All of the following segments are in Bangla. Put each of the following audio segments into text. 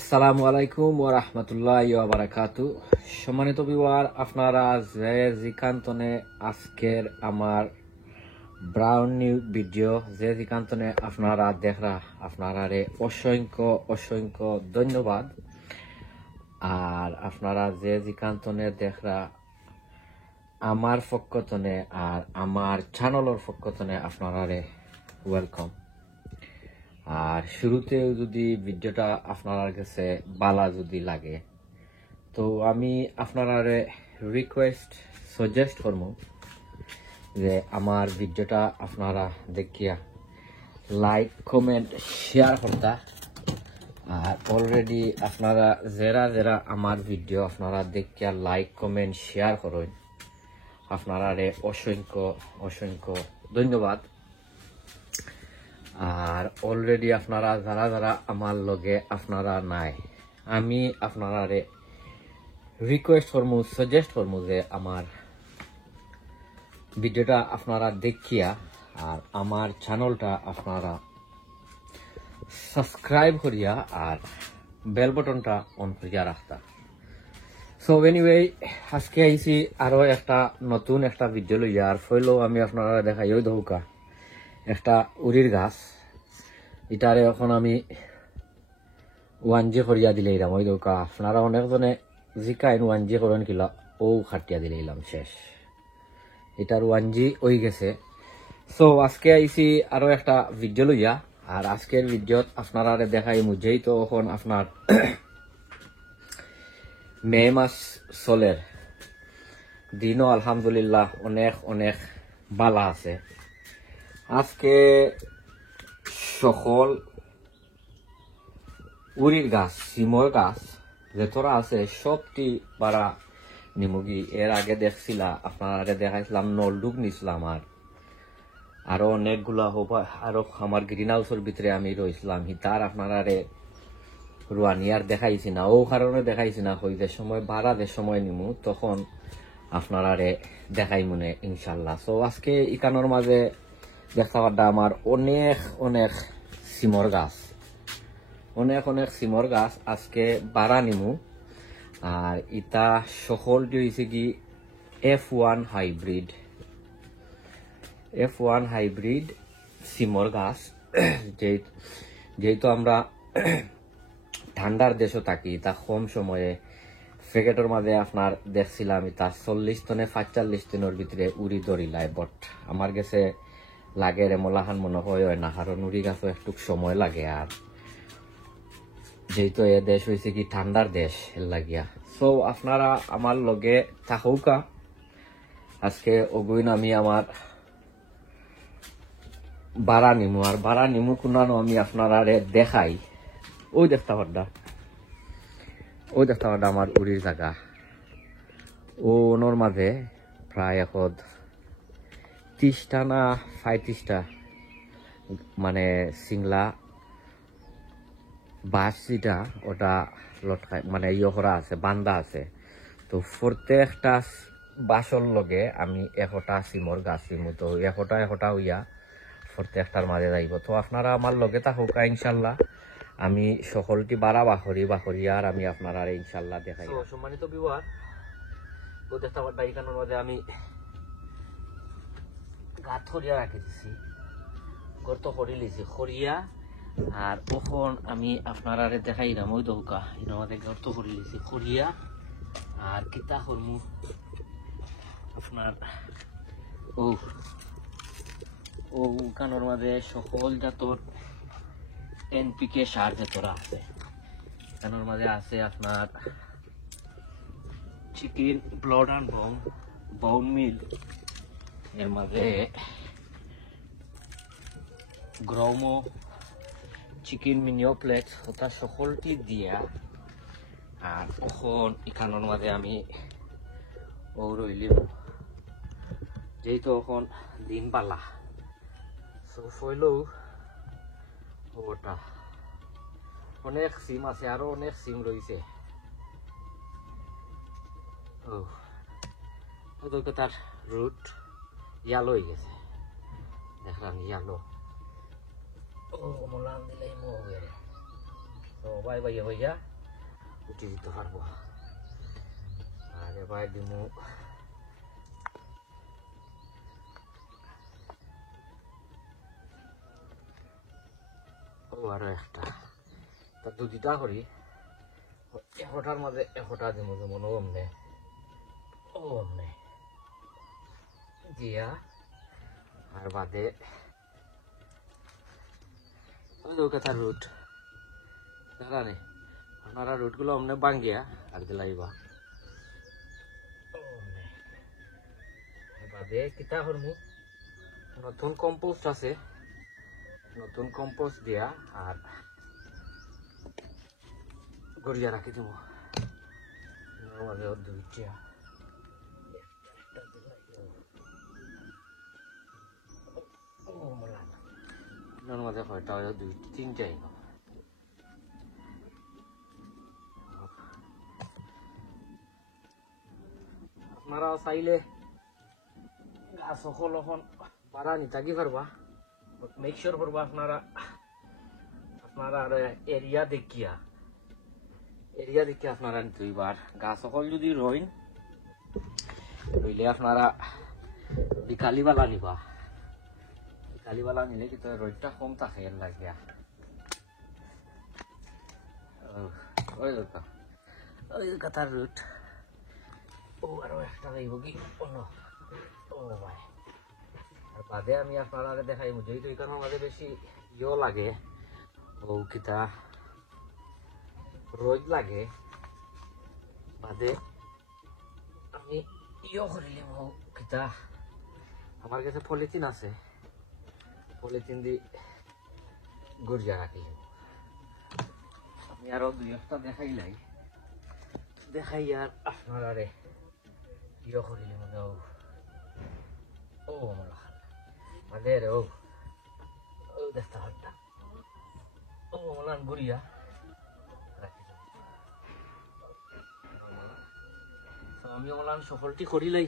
আসসালামু আলাইকুম ওয়া রাহমাতুল্লাহি ওয়া বারাকাতু। সম্মানিত ভিউয়ার, আপনারা যে যেখানে আজকের আমার ব্রাউন নিউ ভিডিও যে যেখানে আপনারা দেখরা আপনারা অসংখ্য ধন্যবাদ। আর আপনারা যে যেখানে দেখরা আমার পক্ষতনে আর আমার চ্যানেলের পক্ষতনে আপনারা ওয়েলকাম। আর শুরুতে যদি ভিডিওটা আপনার কাছে ভালো যদি লাগে তো আমি আপনারা রিকোয়েস্ট সাজেস্ট করবো যে আমার ভিডিওটা আপনারা দেখিয়া লাইক কমেন্ট শেয়ার করতা। আর অলরেডি আপনারা যারা আমার ভিডিও আপনারা দেখিয়া লাইক কমেন্ট শেয়ার করেন আপনারা অসংখ্য ধন্যবাদ। আর অলরেডি আপনারা যারা আমার লগে আপনারা নাই, আমি আপনারা রিকোয়েস্ট করবো সাজেস্ট করবো যে আমার ভিডিওটা আপনারা দেখিয়া আর আমার চ্যানেলটা আপনারা সাবস্ক্রাইব করিয়া আর বেল বাটনটা অন করিয়া রাখতা। সো এনিওয়ে, আজকে আইছি আরো একটা নতুন একটা ভিডিও লইয়া। আর ফইলেও আমি আপনারা দেখাই ওই দৌকা একটা উড়ির গাছ, এটারে এখন আমি 1G করিয়া দিলাম। ওই দৌকা আপনারা অনেকজনে জিকাইন 1G করেন কিলা, ও খাটিয়া দিলাম শেষ, এটার 1G হয়ে গেছে। সো আজকে আইছি আরো একটা ভিডিও লইয়া। আর আজকের ভিডিওত আপনারা দেখাই মুঝেই তো এখন আপনার মে মাস চলের দিনও আলহামদুলিল্লাহ অনেক বালা আছে। আজকে সকল উড়ির গাছ সিমর গাছ যেতরা আছে সবটি পারা নিমুগি। এর আগে দেখছিলা আপনারা দেখাইছিলাম নলডুক নিছিলাম আর আরো অনেকগুলা হবা। আরো আমার গ্রিন হাউসের ভিতরে আমি রইছিলাম, তার আপনারা রুয়ানিয়ার দেখাইছি না, ও কারণে দেখাইছি না। হই যে সময় বাড়া যে সময় নিমু তখন আপনারা দেখাই মনে ইনশাল্লাহ। সো আজকে ইকানোর মাঝে দেখা পাড্ডা আমার অনেক সিমর গাছ, অনেক সিমর গাছ আজকে বাড়া নিমু। আর ইটা সকলটি হয়েছে কি F1 হাইব্রিড সিমর গাছ। যেহেতু আমরা ঠান্ডার দেশও থাকি, তা কম সময়ে প্যাকেটের মাঝে আপনার দেখছিলাম তা 40 টনে 45 দিনের ভিতরে উড়ি দড়িলায়। বট আমার কাছে লাগে মলাহান মনে হয় না, কারণ উড়ি গাছও একটু সময় লাগে। আর যেহেতু এ দেশ হয়েছে কি ঠান্ডার দেশ এর লাগিয়া। সো আপনারা আমার লগে থাকুকা। আজকে ওগুইন আমি আমার বাড়া নিমু। আর বাড়া নিমু কোনানো আমি আপনারা দেখাই। ওই দেখতে পাড্ডা আমার উড়ির জায়গা। ওর মাঝে প্রায় এখন 30টা না 35টা মানে সিংলা বাস যেটা ওটা লটকায় মানে করা আছে, বান্দা আছে। তো প্রত্যেকটা বাসর লগে আমি 1টা সিমর গাছ সিমু। তো 1টা হইয়া প্রত্যেকটার মাঝে যাইব। তো আপনারা আমার লগে থাকুকা ইনশাল্লাহ। আমি সকলটি বাড়া বাখরি আর আমি আপনারা ইনশাল্লাহ দেখাই। সম্মানিত ভিউয়ার, তো দেখতে পারবা এখানের মধ্যে আমি গাছ খরিয়া রাখি দিছি, গর্ত করি লিছি খরিয়া। আর তখন আমি আপনারা দেখাইলাম ওই দৌকা এর মধ্যে গর্ত করি লিছি খরিয়া। আর কিতা করমু আপনার ও কানোর মাঝে সকল জাতর NPK সার যেতরা আছে। কানোর মাঝে আছে আপনার চিকেন ব্লাড অ্যান্ড বোন মিল, এর মাঝে গ্রোমো চিকেন মিনিওপ্লেক্স ওটা সকলটি দিয়া। আর তখন এখানোর মাঝে আমি ও রইলিম, যেহেতু এখন দিন পালা ফইলেও ওটা অনেক সিম আছে, আরো অনেক সিম রয়েছে। তার রুট ইয়ালো হয়ে গেছে, দেখলাম ইয়ালো। ও মোলান দিলাই মো তো বাই ভাইয়া উঠে দিতে পারবো। আর এবার দিমু আরো একটা, তা দুটা করি এটার মাঝে একটা দিমু, যেমন অমনে অমনে দিয়া। আর বাদে কথা রুট জানে, আপনারা রুটগুলো অমনে বাঙ্গিয়া আর দিলাইবা। বাদে কিতা করবো, নতুন কম্পোস্ট আছে, নতুন কম্পোস্ট দিয়া আর গড়িয়া রাখি দেবো। দুইটা মাঝে হয়টা দুই তিনটাই আপনারা চাইলে গাছ সকল এখন বাড়া নিতাকি পারবা, মেক শিওর করবা আপনারা এরিয়া দেখিয়া আপনারা দুইবার গাছ সকল যদি রইন রইলে আপনারা বিকালিবেলা নিবা। বিকালিবেলা নিলে কিন্তু রোদটা কম থাকে এর লাগিয়া। ওই কাতার রুট ও আরো একটা যাইব কি অন্য ও ভাই। আর বাদে আমি আপনারা দেখাইব, যেহেতু এখানে মাঝে বেশি ইয়ে লাগে, ও কিতা রোদ লাগে, বাদে আমি ইয়ে করিলাম ও কিতা আমার কাছে পলিথিন আছে, পলিথিন দিয়ে গড়িয়া রাখিলাম। আমি আরো দুই একটা দেখাইলাই, দেখাই আর আপনারা ইয়ে করিলাম ও মাঝে রে ও দেখতে হাতটা ও মলান গড়িয়া রাখি। আমি মলান সফলটি করিলাই,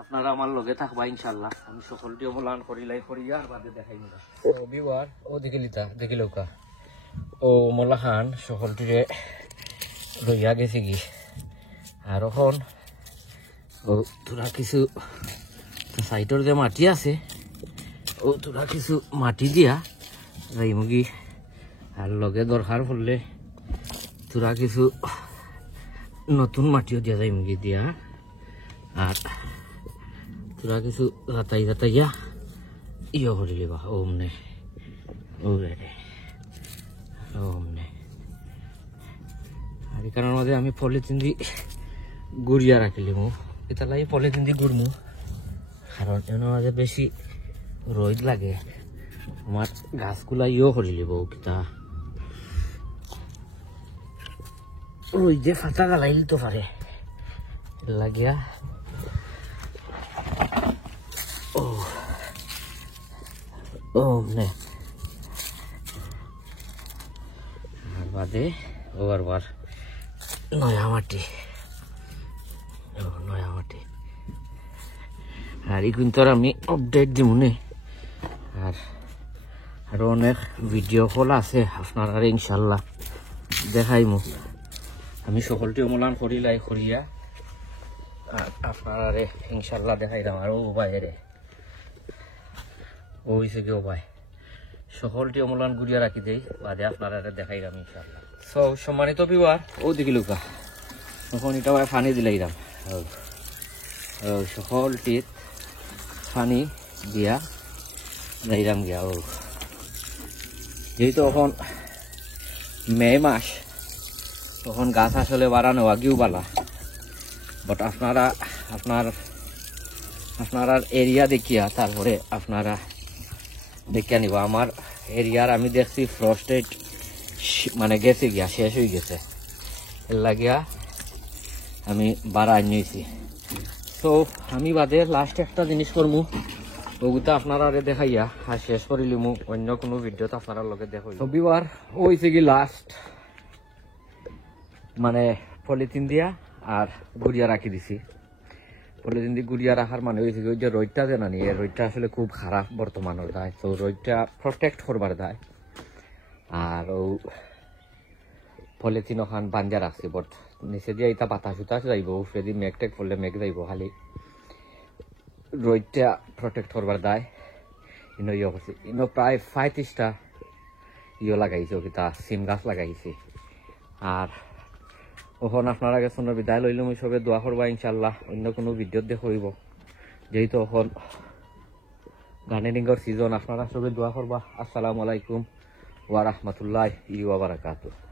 আপনারা আমার লগে থাকবা ইনশাল্লাহ। আমি সকলটি অবলান করিলাই করিয়া আর বাদে দেখাই না বিবার ও দেখিলৌকা ও মলা খান সকলটিরে লইয়া গেছে কি। আর এখন ও তোরা কিছু সাইডর যে মাটি আছে, ও তোরা কিছু মাটি দিয়া যাইমুগি। আর লগে দরকার পড়লে তোরা কিছু নতুন মাটিও দিয়া যাইমুগি দিয়া। আর তোরা কিছু যাতাইয়া ইয়ে করে লিবা ওমনে ওমনে। আর এখানের মাঝে আমি পলিথিন দি গুড়িয়া রাখিলিম, এটা লাগে পলিথিন দি গুড়মু, কারণ এর মাঝে বেশি রোদ লাগে। আমার গাছগুলা ইয়ে করে লিব কিতা ওই যে ফাটা গালাইল তো পারে লাগিয়া। নে বাদে ওবার নয়া মাটি আর কিন্তু আমি আপডেট দিব নে। আর আরো অনেক ভিডিও কল আছে আপনারা ইনশাল্লাহ দেখাইমু। আমি সকলটি অমলান করিলাই করিয়া আপনারা ইনশাল্লাহ দেখাই দাম। আর ও বাইরে ওইছে কি ও ভাই সকলটি অমলান গুড়িয়া রাখি দেই, বাদে আপনারা দেখাই দাম ইনশাল্লাহ। সো সম্মানিত বিবার ও দেখিলুকা তখন এটা পানি দিলাইলাম, সকলটি পানি দিয়া যাইলাম গিয়া। ও যেহেতু এখন মে মাস, তখন গাছ আসলে বাড়ানো আগেও বালা, বাট আপনারা আপনার এরিয়া দেখিয়া তারপরে আপনারা দেখিয়া নিবা। আমার এরিয়ার আমি দেখছি ফ্রস্টেড মানে গেছে গিয়া শেষ হয়ে গেছে, এর লাগিয়া আমি বাড়া আনিয়েছি। তো আমি বাদে লাস্ট একটা জিনিস করমু, ওগুলো আপনারা দেখাইয়া আর শেষ করিলিমু অন্য কোনো ভিডিওতে আপনারা লগে দেখাই। রবিবার ওইছে কি লাস্ট মানে পলিথিন দিয়া আর গুড়িয়া রাখি দিছি। পলিথিন দিয়ে গুড়িয়া রাখার মানে হয়েছে ওই যে রোদটা যে নানি, এই রোদটা আসলে খুব খারাপ বর্তমানের দায়, তো রোদটা প্রোটেক্ট করবার দায়। আর ও পলিথিন ওখান বান্ধা রাখছি বট নিচে দিয়ে এটা বাতাস উতাস যাইব উপরে দিয়ে মেঘ টেক পড়লে মেঘ যাইব খালি রোদটা প্রটেক্ট করবার দায় ইনো ইয়ে করছি ইনো প্রায় 35টা ইয়ে লাগাইছে কিতা সিম গাছ লাগাইছি আর ওখান আপনারা কাছে বিদায় লইলাম ওই সবে দোয়া করবা ইনশাল্লাহ অন্য কোনো ভিডিও দেখব যেহেতু এখন গার্ডেনিংয়ের সিজন আপনারা সবে দোয়া করবা আসসালামু আলাইকুম ওয়া রাহমাতুল্লাহি ওয়া বারাকাতুহু